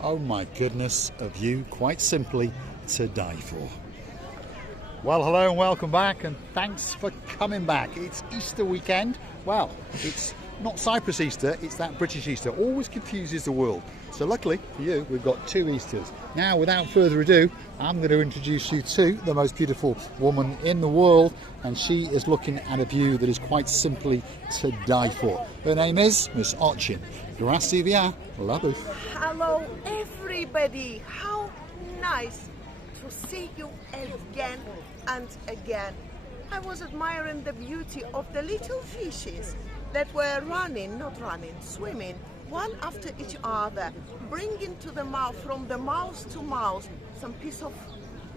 Oh my goodness, a view quite simply to die for. Well, hello and welcome back, and thanks for coming back. It's Easter weekend. Well, it's not Cyprus Easter, it's that British Easter. Always confuses the world. So luckily for you, we've got two Easters. Now, without further ado, I'm going to introduce you to the most beautiful woman in the world, and she is looking at a view that is quite simply to die for. Her name is Miss Ochin. Gracias, love. Hello everybody, how nice to see you again and again. I was admiring the beauty of the little fishes that were swimming one after each other, bringing to the mouth, from the mouth to mouth, some piece of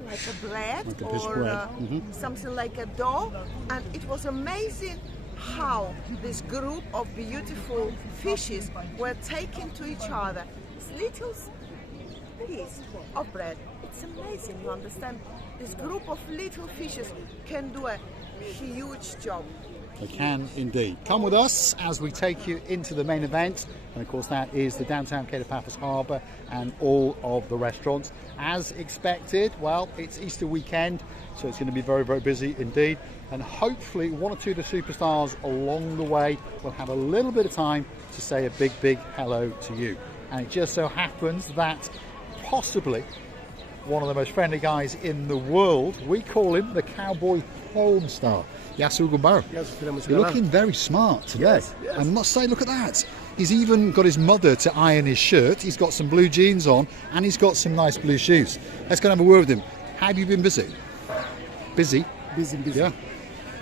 like a bread or something like a dough, and it was amazing how this group of beautiful fishes were taken to each other. This little piece of bread, it's amazing, you understand? This group of little fishes can do a huge job. They can indeed. Come with us as we take you into the main event, and of course that is the downtown Paphos Harbour and all of the restaurants. As expected, well, it's Easter weekend, so it's going to be very, very busy indeed, and hopefully one or two of the superstars along the way will have a little bit of time to say a big, big hello to you. And it just so happens that possibly one of the most friendly guys in the world, we call him the cowboy porn star, Yasu Gumbaro. You're looking very smart today. Yes. I must say, look at that. He's even got his mother to iron his shirt. He's got some blue jeans on, and he's got some nice blue shoes. Let's go and have a word with him. How have you been busy? Busy? Busy. Yeah.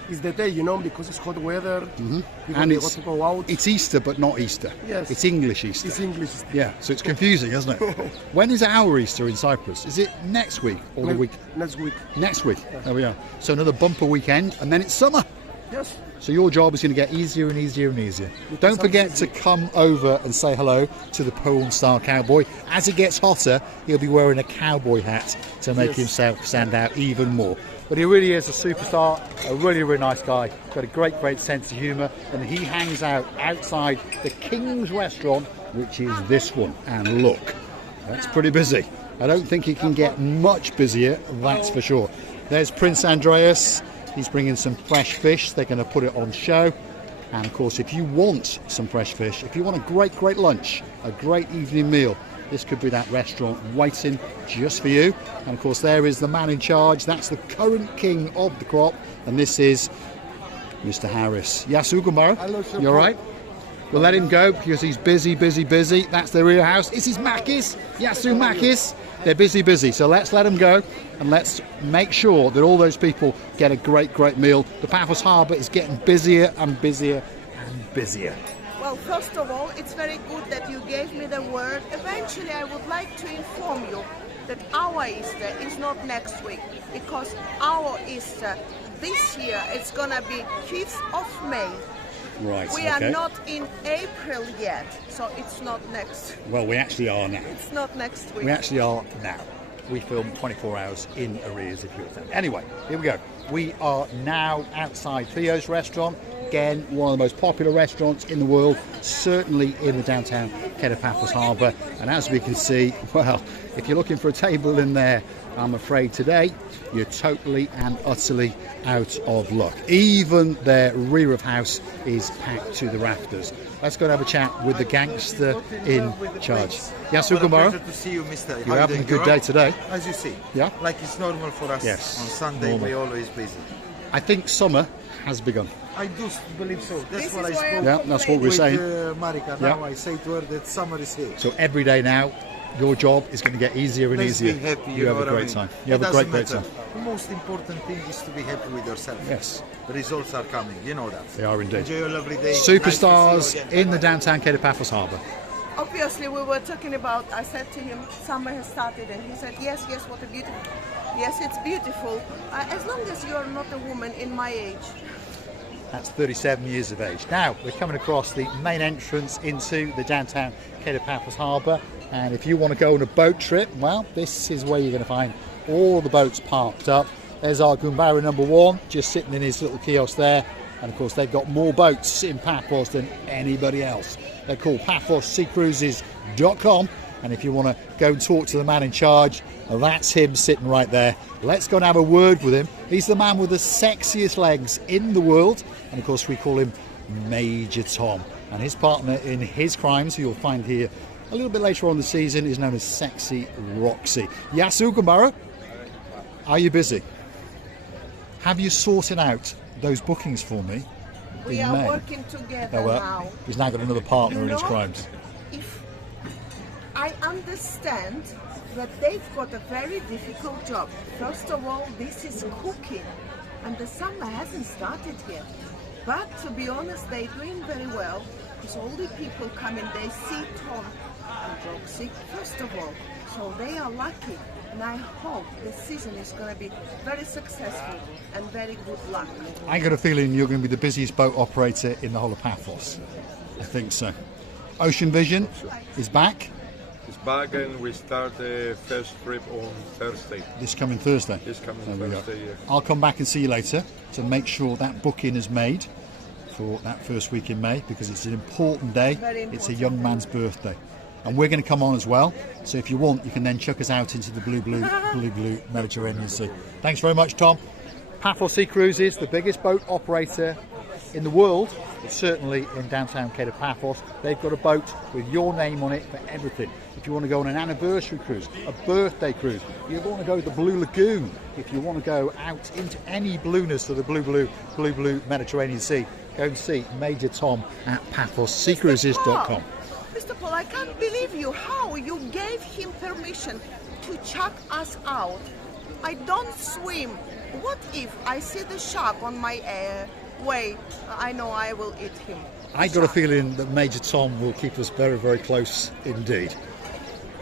It's the day, you know, because it's hot weather. And got to go out. it's Easter, but not Easter. Yes. It's English Easter. It's English. Yeah, so it's confusing, isn't it? When is our Easter in Cyprus? Is it next week or the week? Next week. Next week. There we are. So another bumper weekend, and then it's summer. Yes. So your job is going to get easier and easier and easier. Don't forget to come over and say hello to the porn star cowboy. As it gets hotter, he'll be wearing a cowboy hat to make himself stand out even more. But he really is a superstar, a really, really nice guy. Got a great, great sense of humour, and he hangs out outside the King's Restaurant, which is this one. And look, that's pretty busy. I don't think it can get much busier, that's for sure. There's Prince Andreas. He's bringing some fresh fish. They're going to put it on show. And of course, if you want some fresh fish, if you want a great, great lunch, a great evening meal, this could be that restaurant waiting just for you. And of course, there is the man in charge. That's the current king of the crop. And this is Mr. Harris. Yasu Gumbaro, you all right? We'll let him go because he's busy, busy, busy. That's the real house. This is Makis, Yasu Makis. They're busy, busy. So let's let them go, and let's make sure that all those people get a great, great meal. The Paphos Harbour is getting busier and busier and busier. Well, first of all, it's very good that you gave me the word. Eventually, I would like to inform you that our Easter is not next week, because our Easter this year it's gonna be 5th of May. Right. We are not in April yet, so it's not next. Well, we actually are now. It's not next week. We actually are now. We film 24 hours in arrears, if you will. Anyway, here we go. We are now outside Theo's restaurant. Again, one of the most popular restaurants in the world, certainly in the downtown Paphos Harbour. And as we can see, well, if you're looking for a table in there, I'm afraid today you're totally and utterly out of luck. Even their rear of house is packed to the rafters. Let's go and have a chat with the gangster in charge. Yasu Gumbaro, Pleasure to see you, mister. you're having a good day today. As you see. Yeah? Like it's normal for us. Yes, On Sunday normal. we always busy. I think summer has begun. I do believe so. That's This what is I why spoke Yeah, that's what we're with saying. Marika. Yeah. Now I say to her that summer is here. So every day now, your job is going to get easier and Let's easier. be happy. You have know a what I great mean? time. You It have a great, doesn't great matter. time. The most important thing is to be happy with yourself. Yes, The results are coming. You know that. they are indeed. Enjoy a lovely day. Superstars Nice to see you again. in the downtown Paphos Harbour. Obviously, we were talking about, I said to him, summer has started, and he said, yes, yes, what a beautiful. Yes, it's beautiful. As long as you are not a woman in my age. That's 37 years of age. Now, we're coming across the main entrance into the downtown Paphos Harbour. And if you want to go on a boat trip, well, this is where you're going to find all the boats parked up. There's our Gumbaro number one, just sitting in his little kiosk there. And of course, they've got more boats in Paphos than anybody else. They're called PaphosSeaCruises.com. And if you want to go and talk to the man in charge, that's him sitting right there. Let's go and have a word with him. He's the man with the sexiest legs in the world. And of course, we call him Major Tom. And his partner in his crimes, who you'll find here a little bit later on in the season, is known as Sexy Roxy. Yasu Gambaro, are you busy? Have you sorted out those bookings for me? We are working together now. He's now got another partner You in his know, crimes. If I understand that they've got a very difficult job. First of all, this is cooking, and the summer hasn't started yet. But to be honest, they're doing very well, because all the people come in, they see Tom and Roxy, first of all. So they are lucky, and I hope the season is going to be very successful and very good luck. I got a feeling you're going to be the busiest boat operator in the whole of Paphos. I think so. Ocean Vision is back. It's back, and we start the first trip on Thursday. This coming Thursday. This coming There we go. Thursday, yeah. I'll come back and see you later to make sure that booking is made for that first week in May, because it's an important day. Very It's a important. young man's birthday. And we're going to come on as well. So if you want, you can then chuck us out into the blue Mediterranean Sea. Thanks very much, Tom. Paphos Sea Cruises, the biggest boat operator in the world, but certainly in downtown Cape of Paphos. They've got a boat with your name on it for everything. If you want to go on an anniversary cruise, a birthday cruise, you want to go to the Blue Lagoon, if you want to go out into any blueness of the blue Mediterranean Sea, go and see Major Tom at paphosseacruises.com. Mr. Paul, I can't believe you. How you gave him permission to chuck us out? I don't swim. What if I see the shark on my way? I know I will eat him. I got a feeling that Major Tom will keep us very, very close indeed.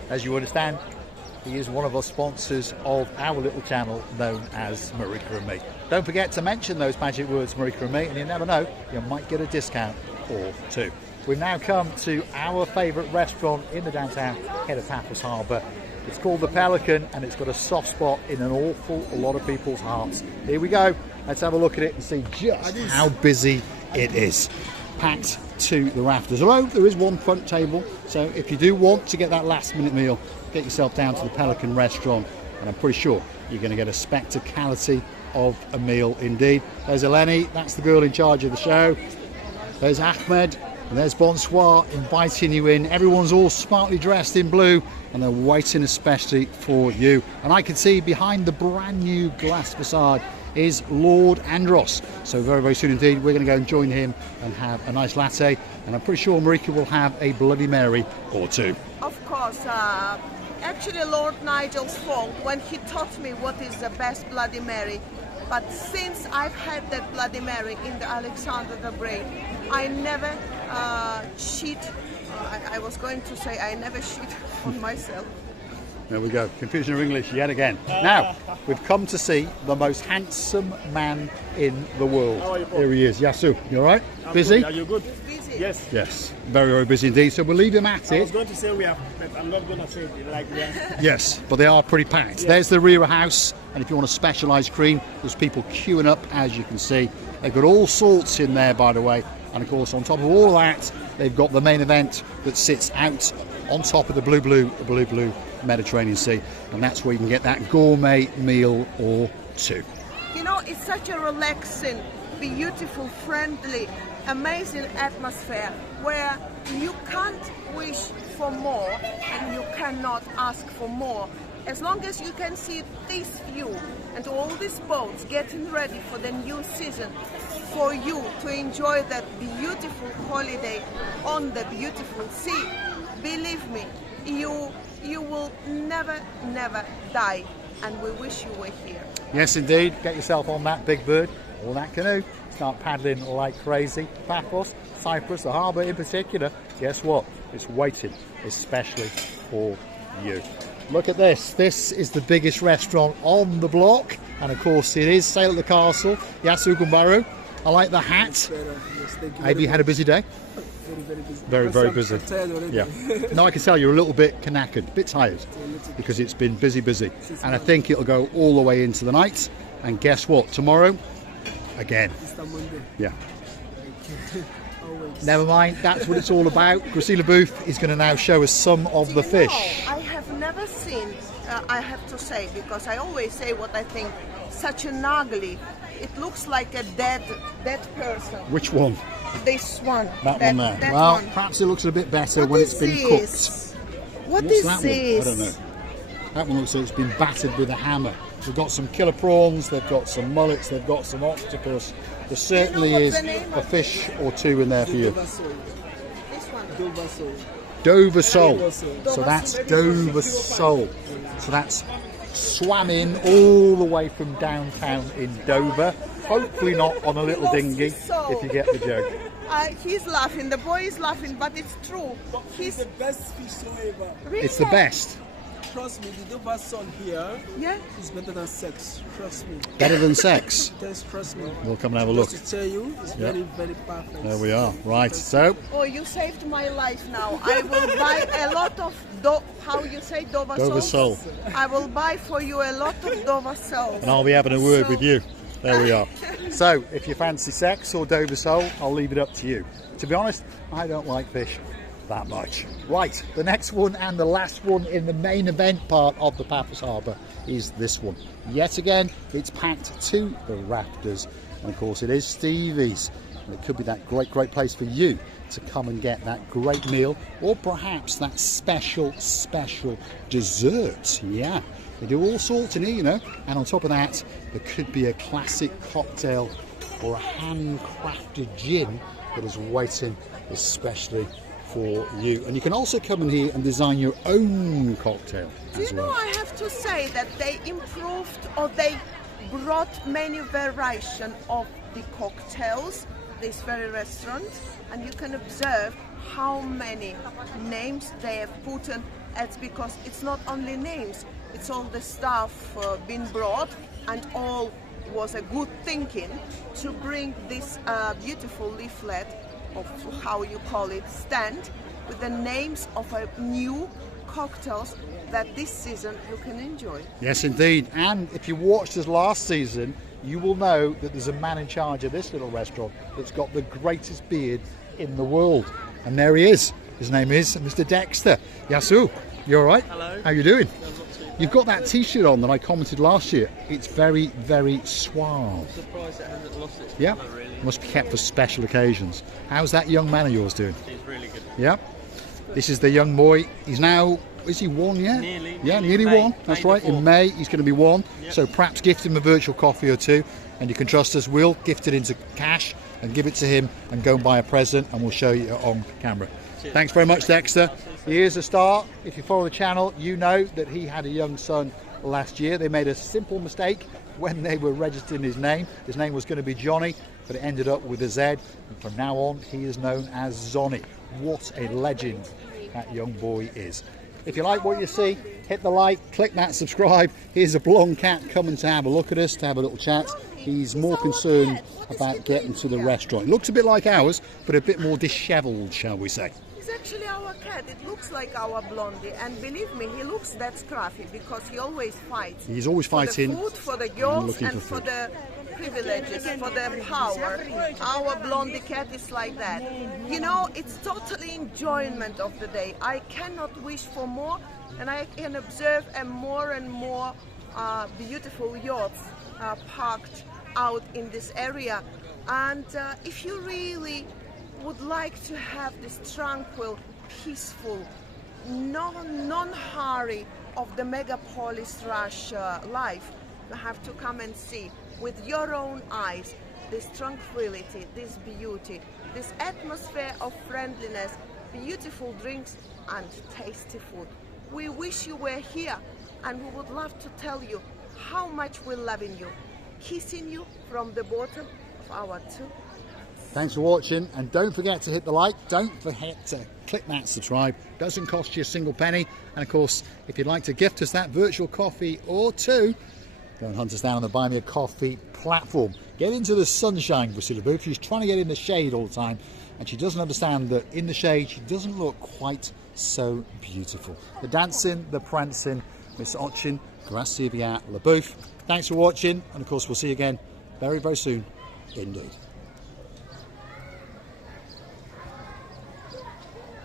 As you understand, he is one of our sponsors of our little channel known as Marika and Me. Don't forget to mention those magic words, Marika and Me, and you never know, you might get a discount or two. We've now come to our favourite restaurant in the downtown head of Paphos Harbour. It's called the Pelican, and it's got a soft spot in an awful lot of people's hearts. Here we go. Let's have a look at it and see just how busy it is. Packed to the rafters. Although there is one front table, so if you do want to get that last minute meal, get yourself down to the Pelican restaurant, and I'm pretty sure you're going to get a spectacality of a meal indeed. There's Eleni, that's the girl in charge of the show. There's Ahmed, and there's Bonsoir inviting you in. Everyone's all smartly dressed in blue, and they're waiting especially for you. And I can see behind the brand new glass facade is Lord Andros. So very, very soon indeed, we're going to go and join him and have a nice latte. And I'm pretty sure Marika will have a Bloody Mary or two. Of course, actually Lord Nigel's fault when he taught me what is the best Bloody Mary. But since I've had that Bloody Mary in the Alexander the Great, I never cheat. I was going to say I never cheat on myself. There we go. Confusion of English yet again. Now, we've come to see the most handsome man in the world. How are you, Paul? Here he is. Yasu, you all right? Busy? Are you good? Busy. Yes. Yes. Very, very busy indeed. So we'll leave him at I was it. going to say we are, but I'm not going to say it like we are. Yes, but they are pretty packed. There's the rear house, and if you want a specialised cream, there's people queuing up, as you can see. They've got all sorts in there, by the way. And of course, on top of all that, they've got the main event that sits out on top of the blue Mediterranean Sea, and that's where you can get that gourmet meal or two. You know, it's such a relaxing, beautiful, friendly, amazing atmosphere where you can't wish for more and you cannot ask for more. As long as you can see this view and all these boats getting ready for the new season, for you to enjoy that beautiful holiday on the beautiful sea, believe me, you will never die, and we wish you were here. Yes, indeed. Get yourself on that big bird or that canoe. Start paddling like crazy. Paphos, Cyprus, the harbour in particular. Guess what? It's waiting especially for you. Look at this. This is the biggest restaurant on the block, and of course it is Sail at the Castle. Yasu Gumbaru. I like the hat. Have you had a busy day? Very busy. Very, very busy. I'm tired already. Yeah. No, I can tell you're a little bit knackered, a bit tired, because it's been busy. And I think it'll go all the way into the night. And guess what? Tomorrow, again. It's the Monday. Yeah. Always. Never mind, that's what it's all about. Gracila Booth is going to now show us some of the fish. I have never seen, I have to say, because I always say what I think, such an ugly. It looks like a dead person. Which one? This one. That one there. That Well, one. perhaps it looks a bit better What when is it's been this? cooked. What What's is that this? one? I don't know. That one looks like it's been battered with a hammer. We've got some killer prawns, they've got some mullets, they've got some octopus. There certainly what's is the name a of fish or two in there for you. This one. Dover sole. Dover sole. Dover sole. So that's Dover sole. So that's swam in all the way from downtown in Dover. Hopefully not on a little dinghy, if you get the joke. He's laughing, the boy is laughing, but it's true. It's the best fish so ever. Really? It's the best. Trust me, the Dover sole here Yeah. is better than sex. Trust me. Better than sex. Just trust me. We'll come and have a look. Just to tell you, it's very, very perfect. There we are. Right, so Oh, you saved my life now. I will buy a lot of how you say Dover Dover sole? sole. I will buy for you a lot of Dover sole. And I'll be having a word So- with you. There we are. So, if you fancy sex or Dover sole, I'll leave it up to you. To be honest, I don't like fish that much. Right, the next one and the last one in the main event part of the Paphos Harbour is this one. Yet again, it's packed to the rafters. And of course, it is Stevie's. And it could be that great place for you to come and get that great meal, or perhaps that special dessert. Yeah. They do all sorts in here, you know, and on top of that, there could be a classic cocktail or a handcrafted gin that is waiting especially for you. And you can also come in here and design your own cocktail Do as you know, well. I have to say that they improved or they brought many variation of the cocktails, this very restaurant, and you can observe how many names they have put in. It's because it's not only names, it's all the stuff being brought, and all was a good thinking to bring this beautiful leaflet of how you call it stand with the names of new cocktails that this season you can enjoy. Yes, indeed. And if you watched us last season, you will know that there's a man in charge of this little restaurant that's got the greatest beard in the world. And there he is. His name is Mr. Dexter. Yasu, you all right? Hello. How you doing? You've got that T-shirt on that I commented last year. It's very, very suave. Surprised it hasn't lost its Yeah, colour, really. must be kept for special occasions. How's that young man of yours doing? He's really good. Yeah. This is the young boy. He's now, is he one yet? Nearly. Yeah, nearly May. one. That's May right. the In 4th. May, he's going to be one. Yep. So perhaps gift him a virtual coffee or two. And you can trust us. We'll gift it into cash and give it to him and go and buy a present, and we'll show you it on camera. Cheers. Thanks very much, Dexter. He is a star. If you follow the channel, you know that he had a young son last year. They made a simple mistake when they were registering his name. His name was going to be Johnny, but it ended up with a Z. And from now on, he is known as Zonny. What a legend that young boy is. If you like what you see, hit the like, click that subscribe. Here's a blonde cat coming to have a look at us, to have a little chat. He's more concerned about getting to the restaurant. It looks a bit like ours, but a bit more dishevelled, shall we say. It's actually our cat. It looks like our blondie, and believe me, he looks that scruffy because he always fights. He's always fighting. For the food, for the girls, looking and for for food. the privileges, for the power. Our blondie cat is like that. You know, it's totally enjoyment of the day. I cannot wish for more, and I can observe a more and more beautiful yachts parked out in this area. And if you really would like to have this tranquil, peaceful, non-hurry of the megapolis Russia life, you have to come and see with your own eyes this tranquility, this beauty, this atmosphere of friendliness, beautiful drinks and tasty food. We wish you were here, and we would love to tell you how much we're loving you, kissing you from the bottom of our two. Thanks for watching, and don't forget to hit the like, don't forget to click that subscribe. Doesn't cost you a single penny. And of course, if you'd like to gift us that virtual coffee or two, go and hunt us down on the Buy Me a Coffee platform. Get into the sunshine, Gracila Booth. She's trying to get in the shade all the time, and she doesn't understand that in the shade she doesn't look quite so beautiful. The dancing, the prancing, Miss Ochin, Gracila Booth. Thanks for watching, and of course we'll see you again very, very soon indeed.